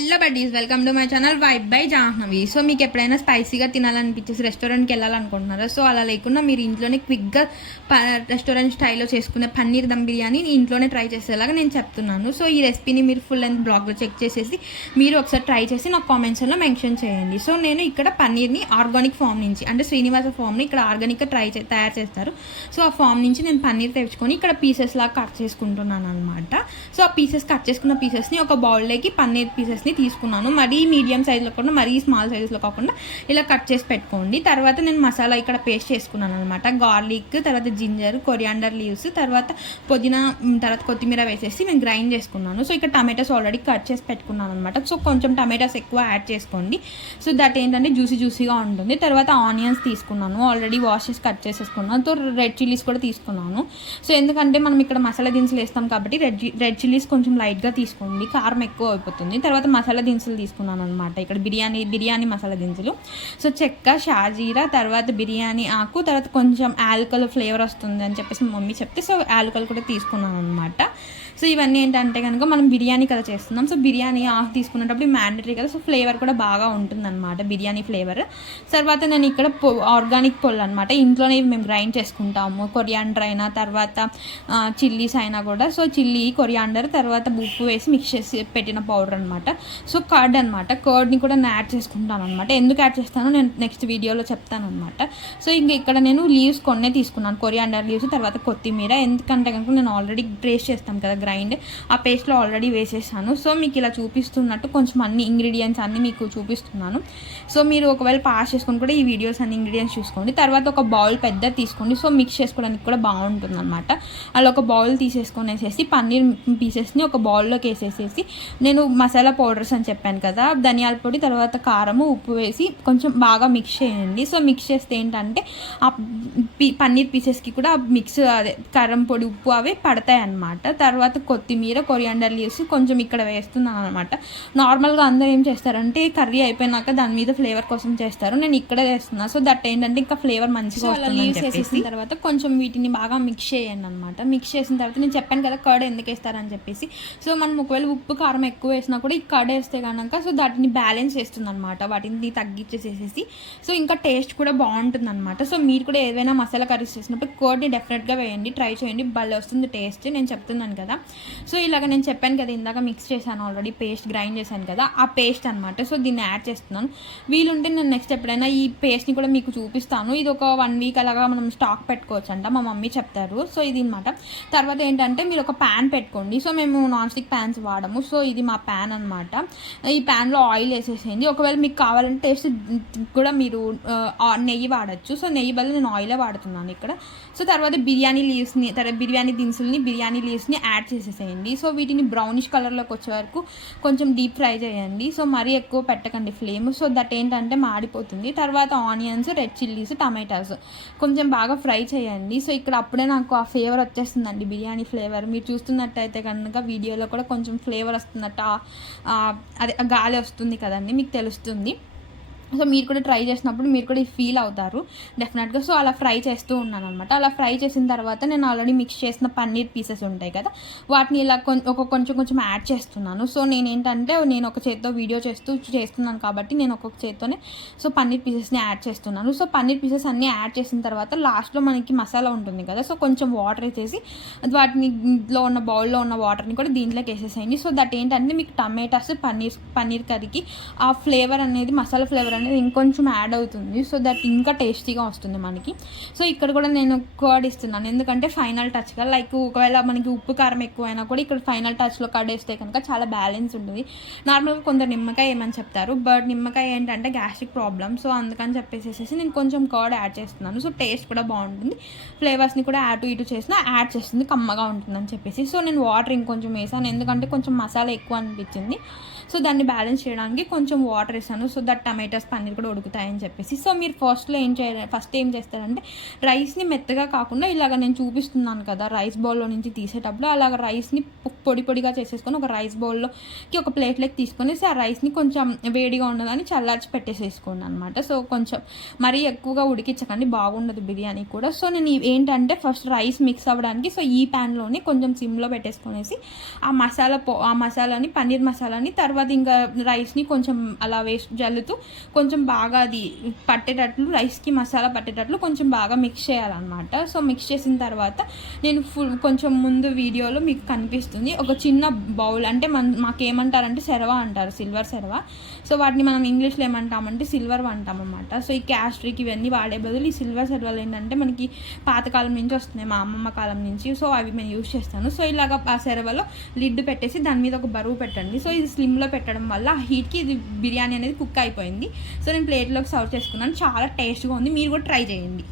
Hello buddies, welcome to my channel vibe by Jahnavi. So మీకు ఎప్పుడైనా స్పైసీగా తినాలనిపించేసి రెస్టారెంట్కి వెళ్ళాలనుకుంటున్నారా? సో అలా లేకుండా మీరు ఇంట్లోనే క్విక్గా రెస్టారెంట్ స్టైల్లో చేసుకునే పన్నీర్ దమ్ బిర్యానీ ఇంట్లోనే ట్రై చేసేలాగా నేను చెప్తున్నాను. సో ఈ రెసిపీని మీరు ఫుల్ అండ్ బ్లాగ్లో చెక్ చేసేసి మీరు ఒకసారి ట్రై చేసి నాకు కామెంట్స్లో మెన్షన్ చేయండి. సో నేను ఇక్కడ పన్నీర్ని ఆర్గానిక్ ఫామ్ నుంచి, అంటే శ్రీనివాస ఫామ్ని ఇక్కడ ఆర్గానిక్గా తయారు చేస్తారు. సో ఆ ఫామ్ నుంచి నేను పన్నీర్ తెచ్చుకొని ఇక్కడ పీసెస్ లాగా కట్ చేసుకుంటున్నాను అనమాట. సో ఆ పీసెస్ కట్ చేసుకున్న పీసెస్ని ఒక బౌల్లోకి పన్నీర్ పీసెస్ని తీసుకున్నాను. మరీ మీడియం సైజులో కాకుండా మరీ స్మాల్ సైజులో కాకుండా ఇలా కట్ చేసి పెట్టుకోండి. తర్వాత నేను మసాలా ఇక్కడ పేస్ట్ చేసుకున్నాను అనమాట. గార్లిక్, తర్వాత జింజర్, కొరియాండర్ లీవ్స్, తర్వాత పుదీనా, తర్వాత కొత్తిమీర వేసేసి నేను గ్రైండ్ చేసుకున్నాను. సో ఇక్కడ టమాటోస్ ఆల్రెడీ కట్ చేసి పెట్టుకున్నాను అనమాట. సో కొంచెం టమాటోస్ ఎక్కువ యాడ్ చేసుకోండి. సో దట్ ఏంటంటే జ్యూసీగా ఉంటుంది. తర్వాత ఆనియన్స్ తీసుకున్నాను, ఆల్రెడీ వాష్ చేసి కట్ చేసేసుకున్నాను. సో రెడ్ చిల్లీస్ కూడా తీసుకున్నాను. సో ఎందుకంటే మనం ఇక్కడ మసాలా దినుసులు వేస్తాం కాబట్టి రెడ్ చిల్లీస్ కొంచెం లైట్గా తీసుకోండి, కారం ఎక్కువ అయిపోతుంది. తర్వాత మసాలా దినుసులు తీసుకున్నాను అనమాట. ఇక్కడ బిర్యానీ మసాలా దినుసులు. సో చెక్క, షాజీరా, తర్వాత బిర్యానీ ఆకు, తర్వాత కొంచెం యాలకుల ఫ్లేవర్ వస్తుంది అని చెప్పేసి మా మమ్మీ చెప్తే సో యాలకులు కూడా తీసుకున్నాను అనమాట. సో ఇవన్నీ ఏంటంటే కనుక మనం బిర్యానీ కదా చేస్తున్నాం. సో బిర్యానీ ఆకు తీసుకునేటప్పుడు మ్యాండటరీ కదా, సో ఫ్లేవర్ కూడా బాగా ఉంటుందన్నమాట, బిర్యానీ ఫ్లేవర్. తర్వాత నేను ఇక్కడ ఆర్గానిక్ పొల్లు అనమాట, ఇంట్లోనే మేము గ్రైండ్ చేసుకుంటాము. కొరియాండర్ అయినా, తర్వాత చిల్లీస్ అయినా కూడా. సో చిల్లీ, కొరియాండర్, తర్వాత ఉప్పు వేసి మిక్స్ చేసి పెట్టిన పౌడర్ అనమాట. సో కర్డ్ అనమాట, కర్డ్ని కూడా నేను యాడ్ చేసుకుంటాను అనమాట. ఎందుకు యాడ్ చేస్తానో నేను నెక్స్ట్ వీడియోలో చెప్తాను అనమాట. సో ఇంక ఇక్కడ నేను లీవ్స్ కొన్నే తీసుకున్నాను, కొరియాండర్ లీవ్స్, తర్వాత కొత్తిమీర. ఎందుకంటే కనుక నేను ఆల్రెడీ పేస్ట్ చేస్తాం కదా గ్రైండ్, ఆ పేస్ట్లో ఆల్రెడీ వేసేసాను. సో మీకు ఇలా చూపిస్తున్నట్టు కొంచెం అన్ని ఇంగ్రీడియంట్స్ అన్నీ మీకు చూపిస్తున్నాను. సో మీరు ఒకవేళ పాస్ చేసుకొని కూడా ఈ వీడియోస్ అన్ని ఇంగ్రీడియంట్స్ చూసుకోండి. తర్వాత ఒక బౌల్ పెద్ద తీసుకోండి. సో మిక్స్ చేసుకోవడానికి కూడా బాగుంటుంది అనమాట. అలా ఒక బౌల్ తీసేసుకొనేసేసి పన్నీర్ పీసెస్ని ఒక బౌల్లోకి వేసేసేసి నేను మసాలా పౌడర్స్ అని చెప్పాను కదా, ధనియాల పొడి, తర్వాత కారము, ఉప్పు వేసి కొంచెం బాగా మిక్స్ చేయండి. సో మిక్స్ చేస్తే ఏంటంటే ఆ పన్నీర్ పీసెస్కి కూడా అదే కారం పొడి, ఉప్పు అవి పడతాయి అన్నమాట. తర్వాత కొత్తిమీర, కొరియాండర్ లీవ్స్ కొంచెం ఇక్కడ వేస్తున్నాను అనమాట. నార్మల్గా అందరూ ఏం చేస్తారంటే కర్రీ అయిపోయినాక దాని మీద ఫ్లేవర్ కోసం చేస్తారు, నేను ఇక్కడే వేస్తున్నాను. సో దట్ ఏంటంటే ఇంకా ఫ్లేవర్ మంచిగా వస్తుంది. వేసేసిన తర్వాత కొంచెం వీటిని బాగా మిక్స్ చేయండి అనమాట. మిక్స్ చేసిన తర్వాత నేను చెప్పాను కదా కర్డ్ ఎందుకు వేస్తారని చెప్పేసి. సో మనం ఒకవేళ ఉప్పు కారం ఎక్కువ వేసినా కూడా ఈ కర్డ్ వేస్తే కనుక సో దాటిని బ్యాలెన్స్ చేస్తుంది అనమాట, వాటిని తగ్గించేసేసి. సో ఇంకా టేస్ట్ కూడా బాగుంటుంది అనమాట. సో మీరు కూడా ఏదైనా మసాలా కర్రీస్ చేసినప్పుడు కర్డ్ని డెఫినెట్గా వేయండి, ట్రై చేయండి, భలే వస్తుంది టేస్ట్. నేను చెప్తున్నాను కదా. సో ఇలాగ నేను చెప్పాను కదా ఇందాక మిక్స్ చేశాను, ఆల్రెడీ పేస్ట్ గ్రైండ్ చేశాను కదా, ఆ పేస్ట్ అనమాట. సో దీన్ని యాడ్ చేస్తున్నాను. వీలుంటే నేను నెక్స్ట్ ఎప్పుడైనా ఈ పేస్ట్ని కూడా మీకు చూపిస్తాను. ఇది ఒక 1 వీక్ అలాగా మనం స్టాక్ పెట్టుకోవచ్చు అంట, మా మమ్మీ చెప్తారు. సో ఇది అనమాట. తర్వాత ఏంటంటే మీరు ఒక ప్యాన్ పెట్టుకోండి. సో మేము నాన్ స్టిక్ ప్యాన్స్ వాడము. సో ఇది మా ప్యాన్ అనమాట. ఈ ప్యాన్లో ఆయిల్ వేసేసేయండి. ఒకవేళ మీకు కావాలంటే టేస్ట్ కూడా మీరు నెయ్యి వాడచ్చు. సో నెయ్యి బదులు నేను ఆయిలే వాడుతున్నాను ఇక్కడ. సో తర్వాత బిర్యానీ లీవ్స్ని, తర్వాత బిర్యానీ దినుసుల్ని, బిర్యానీ లీవ్స్ని యాడ్ చేసేసేయండి. సో వీటిని బ్రౌనిష్ కలర్లోకి వచ్చే వరకు కొంచెం డీప్ ఫ్రై చేయండి. సో మరీ ఎక్కువ పెట్టకండి ఫ్లేమ్, సో దట్ ఏంటంటే మాడిపోతుంది. తర్వాత ఆనియన్స్, రెడ్ చిల్లీస్, టమాటాస్ కొంచెం బాగా ఫ్రై చేయండి. సో ఇక్కడ అప్పుడే నాకు ఆ ఫ్లేవర్ వచ్చేస్తుందండి, బిర్యానీ ఫ్లేవర్. మీరు చూస్తున్నట్టయితే కనుక వీడియోలో కూడా కొంచెం ఫ్లేవర్ వస్తున్నట్టు అదే గాలి వస్తుంది కదండి, మీకు తెలుస్తుంది. సో మీరు కూడా ట్రై చేసినప్పుడు మీరు కూడా ఫీల్ అవుతారు డెఫినెట్గా. సో అలా ఫ్రై చేస్తూ ఉన్నాను అనమాట. అలా ఫ్రై చేసిన తర్వాత నేను ఆల్రెడీ మిక్స్ చేసిన పన్నీర్ పీసెస్ ఉంటాయి కదా, వాటిని ఇలా కొంచెం యాడ్ చేస్తున్నాను. సో నేను ఒక చేత్తో వీడియో చేస్తున్నాను కాబట్టి నేను ఒక్కొక్క చేత్తోనే సో పన్నీర్ పీసెస్ని యాడ్ చేస్తున్నాను. సో పన్నీర్ పీసెస్ అన్నీ యాడ్ చేసిన తర్వాత లాస్ట్లో మనకి మసాలా ఉంటుంది కదా, సో కొంచెం వాటర్ వేసేసి వాటిని బౌల్లో ఉన్న వాటర్ని కూడా దీంట్లోకి వేసేసేయండి. సో దట్ ఏంటంటే మీకు టమాటాస్, పన్నీర్ కర్రీకి ఆ ఫ్లేవర్ అనేది, మసాలా ఫ్లేవర్ అనేది ఇంకొంచెం యాడ్ అవుతుంది. సో దట్ ఇంకా టేస్టీగా వస్తుంది మనకి. సో ఇక్కడ కూడా నేను కర్డ్ ఇస్తున్నాను, ఎందుకంటే ఫైనల్ టచ్గా లైక్ ఒకవేళ మనకి ఉప్పు కారం ఎక్కువైనా కూడా ఇక్కడ ఫైనల్ టచ్లో కర్డ్ వేస్తే కనుక చాలా బ్యాలెన్స్ ఉంటుంది. నార్మల్గా కొందరు నిమ్మకాయ ఏమని చెప్తారు, బట్ నిమ్మకాయ ఏంటంటే గ్యాస్ట్రిక్ ప్రాబ్లమ్. సో అందుకని చెప్పేసి నేను కొంచెం కర్డ్ యాడ్ చేస్తున్నాను. సో టేస్ట్ కూడా బాగుంటుంది, ఫ్లేవర్స్ని కూడా అటు ఇటు చేసినా యాడ్ చేస్తుంది, కమ్మగా ఉంటుందని చెప్పేసి. సో నేను వాటర్ ఇంకొంచెం వేసాను, ఎందుకంటే కొంచెం మసాలా ఎక్కువ అనిపించింది. సో దాన్ని బ్యాలెన్స్ చేయడానికి కొంచెం వాటర్ వేసాను. సో దట్ టమాటాస్ పన్నీర్ కూడా ఉడుకుతాయని చెప్పేసి. సో మీరు ఫస్ట్ ఏం చేస్తారంటే రైస్ని మెత్తగా కాకుండా ఇలాగ నేను చూపిస్తున్నాను కదా రైస్ బౌల్లో నుంచి తీసేటప్పుడు అలాగ రైస్ని పొడి పొడిగా చేసేసుకొని ఒక రైస్ బౌల్లోకి ఒక ప్లేట్లోకి తీసుకొని ఆ రైస్ని కొంచెం వేడిగా ఉన్నదని చల్లార్చి పెట్టేసేసుకోండి అనమాట. సో కొంచెం మరీ ఎక్కువగా ఉడికించకండి, బాగుండదు బిర్యానీ కూడా. సో నేను ఏంటంటే ఫస్ట్ రైస్ మిక్స్ అవ్వడానికి సో ఈ ప్యాన్లోనే కొంచెం సిమ్లో పెట్టేసుకొనేసి ఆ మసాలాని పన్నీర్ మసాలాని తర్వాత ఇంకా రైస్ని కొంచెం అలా జల్లుతూ కొంచెం బాగా అది పట్టేటట్లు రైస్కి మసాలా పట్టేటట్లు కొంచెం బాగా మిక్స్ చేయాలన్నమాట. సో మిక్స్ చేసిన తర్వాత నేను కొంచెం ముందు వీడియోలో మీకు కనిపిస్తుంది ఒక చిన్న బౌల్, అంటే మాకేమంటారంటే సెరవా అంటారు, సిల్వర్ సెరవా. సో వాటిని మనం ఇంగ్లీష్లో ఏమంటామంటే సిల్వర్ అంటామన్నమాట. సో ఈ క్యాస్ట్రిక్ ఇవన్నీ వాడే బదులు ఈ సిల్వర్ సెరవాలు ఏంటంటే మనకి పాతకాలం నుంచి వస్తున్నాయి, మా అమ్మమ్మ కాలం నుంచి. సో అవి నేను యూజ్ చేస్తాను. సో ఇలాగ ఆ సెరవలో లిడ్ పెట్టేసి దాని మీద ఒక బరువు పెట్టండి. సో ఇది స్లిమ్లో పెట్టడం వల్ల ఆ హీట్కి ఇది బిర్యానీ అనేది కుక్ అయిపోయింది. సో నేను ప్లేట్లోకి సర్వ్ చేసుకున్నాను, చాలా టేస్ట్గా ఉంది, మీరు కూడా ట్రై చేయండి.